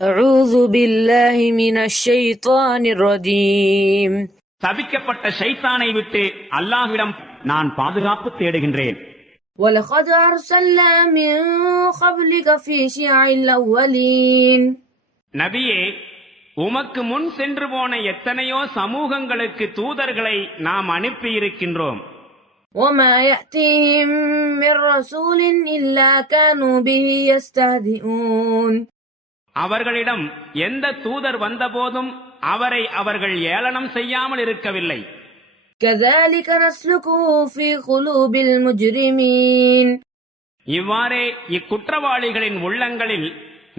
أعوذ بالله من الشيطان الرجيم சபிக்கப்பட்ட ஷைத்தானை விட்டு அல்லாஹ்விடம் நான் பாதுகாப்பு தேடுகின்றேன். ولقد أرسلنا من قبلك في شيع الأولين நபியே, உமக்கு முன் சென்று போன எத்தனையோ சமூகங்களுக்கு தூதர்களை நாம் அனுப்பியிருக்கின்றோம். وما يأتيهم من رسول إلا كانوا به يستهزئون அவர்களிடம் எந்த தூதர் வந்தபோதும் அவரை அவர்கள் ஏளனம் செய்யாமல் இருக்கவில்லை. كذلك نسلكه في قلوب المجرمين இவ்வாறே இக்குற்றவாளிகளின் உள்ளங்களில்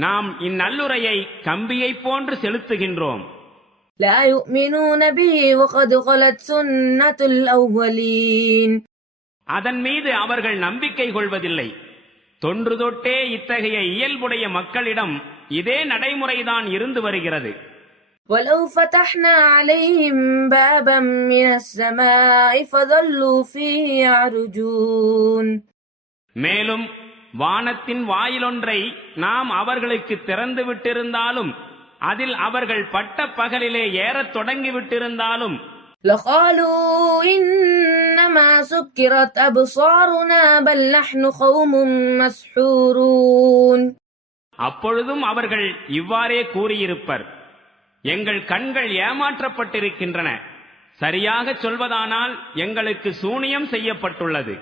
நாம் இந்நல்லுரையை கம்பியை போன்று செலுத்துகின்றோம். لا يؤمنون به وقد خلت سنة الأولين அதன் மீது அவர்கள் நம்பிக்கை கொள்வதில்லை. தொன்று தொட்டே இத்தகைய இயல்புடைய மக்களிடம் இதே நடைமுறைதான் இருந்து வருகிறது. ولو فتحنا عليهم بابا من السماء فظلوا فيه يعرجون மேலும் வானத்தின் வாயிலொன்றை நாம் அவர்களுக்கு திறந்து விட்டிருந்தாலும் அதில் அவர்கள் பட்ட பகலிலே ஏறத் தொடங்கிவிட்டிருந்தாலும் لقالوا إنما سكرت أبصارنا بل نحن قوم مسحورون அப்பொழுதும் அவர்கள் இவ்வாறே கூறியிருப்பர், எங்கள் கண்கள் ஏமாற்றப்பட்டிருக்கின்றன, சரியாக சொல்வதானால் எங்களுக்கு சூனியம் செய்யப்பட்டுள்ளது.